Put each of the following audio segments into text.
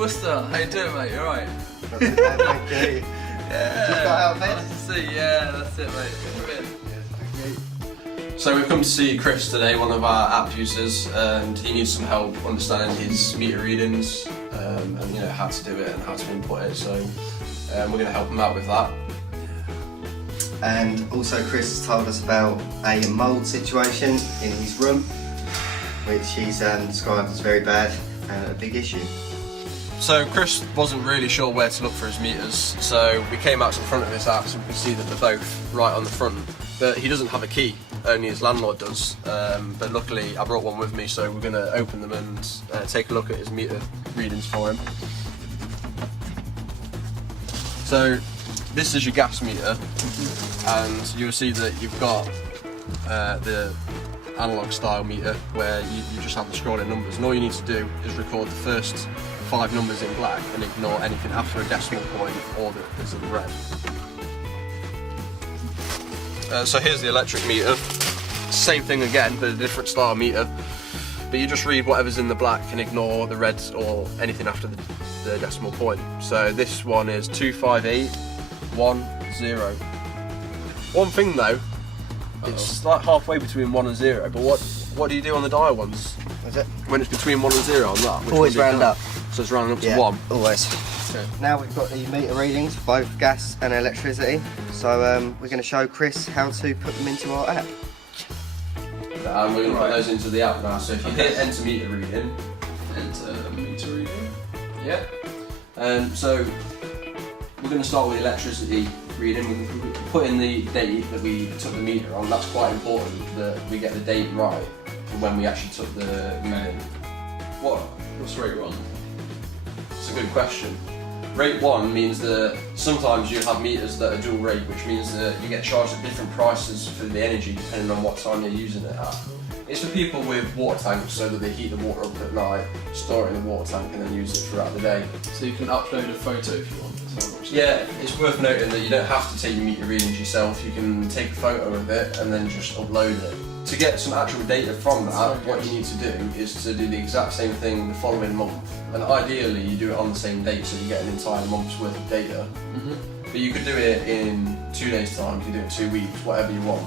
Worcester. How you doing, mate? You alright? Thank you. Yeah. Just got out of bed. Nice to see. Yeah, that's it, mate. Come in. So we've come to see Chris today, one of our app users, and he needs some help understanding his meter readings and how to do it and how to input it. So we're going to help him out with that. And also Chris has told us about a mould situation in his room, which he's described as very bad and a big issue. So Chris wasn't really sure where to look for his meters, so we came out to the front of his house and we can see that they're both right on the front. But he doesn't have a key, only his landlord does. But luckily I brought one with me, so we're going to open them and take a look at his meter readings for him. So this is your gas meter, and you'll see that you've got the analog style meter where you just have the scrolling numbers, and all you need to do is record the first 5 numbers in black and ignore anything after a decimal point or that is in red. So here's the electric meter, same thing again but a different style meter, but you just read whatever's in the black and ignore the reds or anything after the decimal point. So this one is 25810. One thing though, it's like halfway between 1 and 0, but what do you do on the dial ones? Is it? When it's between 1 and 0 on that? Always round up. So it's rounding up to 1? Always. Okay. Now we've got the meter readings for both gas and electricity, so we're going to show Chris how to put them into our app. And we're going to put those into the app now, so if you hit enter meter reading. Enter meter reading. Yeah. So we're going to start with the electricity reading. We put in the date that we took the meter on. That's quite important that we get the date right from when we actually took the reading. What's rate 1? It's a good question. Rate 1 means that sometimes you have meters that are dual rate, which means that you get charged at different prices for the energy depending on what time you're using it at. It's for people with water tanks so that they heat the water up at night, store it in the water tank and then use it throughout the day. So you can upload a photo if you want. Yeah, it's worth noting that you don't have to take your meter readings yourself. You can take a photo of it and then just upload it. To get some actual data from that, what you need to do is to do the exact same thing the following month. And ideally you do it on the same date so you get an entire month's worth of data. But you could do it in 2 days time, you could do it in 2 weeks, whatever you want.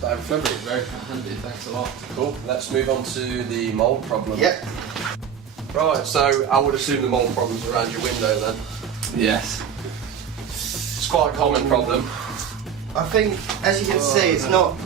That February, very handy, thanks a lot. Cool, let's move on to the mould problem. Yep. Right, so I would assume the mould problem's around your window then. Yes. It's quite a common problem. I think, as you can see, it's not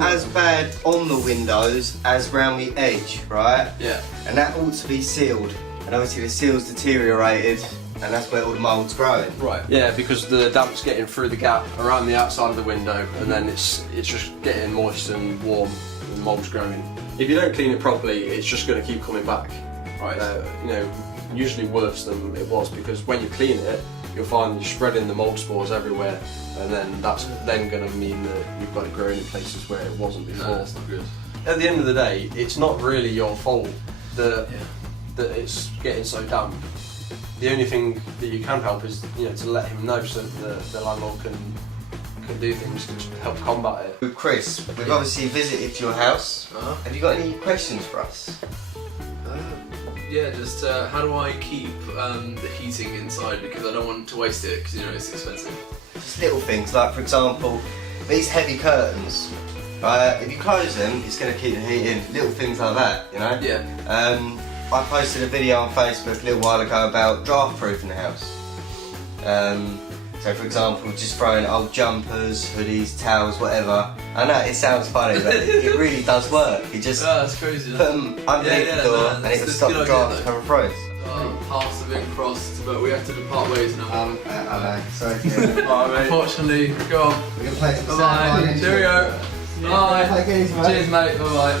as bad on the windows as round the edge, right? Yeah. And that ought to be sealed. And obviously the seal's deteriorated, and that's where all the mould's growing. Right. Yeah, because the damp's getting through the gap around the outside of the window, and then it's just getting moist and warm, and the mould's growing. If you don't clean it properly, it's just going to keep coming back. Right. Usually worse than it was, because when you clean it, you'll find you're spreading the mould spores everywhere, and then that's then going to mean that you've got it growing in places where it wasn't before. No, that's not good. At the end of the day, it's not really your fault that it's getting so damp. The only thing that you can help is to let him know so that the landlord can do things to help combat it. Chris, we've obviously visited your house. Have you got any questions for us? Yeah, just how do I keep the heating inside, because I don't want to waste it because it's expensive. Just little things, like for example, these heavy curtains. If you close them, it's going to keep the heat in. Little things like that, Yeah. I posted a video on Facebook a little while ago about draft proofing the house. So for example, just throwing old jumpers, hoodies, towels, whatever. I know it sounds funny, but it really does work. You just that's crazy. put them underneath the door and it'll stop the draft coming through. Paths have been crossed, but we have to depart ways now. I know, sorry to hear that. Alright, mate. Unfortunately, go on. We're going to play some Bye-bye. sound. Cheerio. Bye. Take it easy, mate. Cheers, mate. Bye-bye.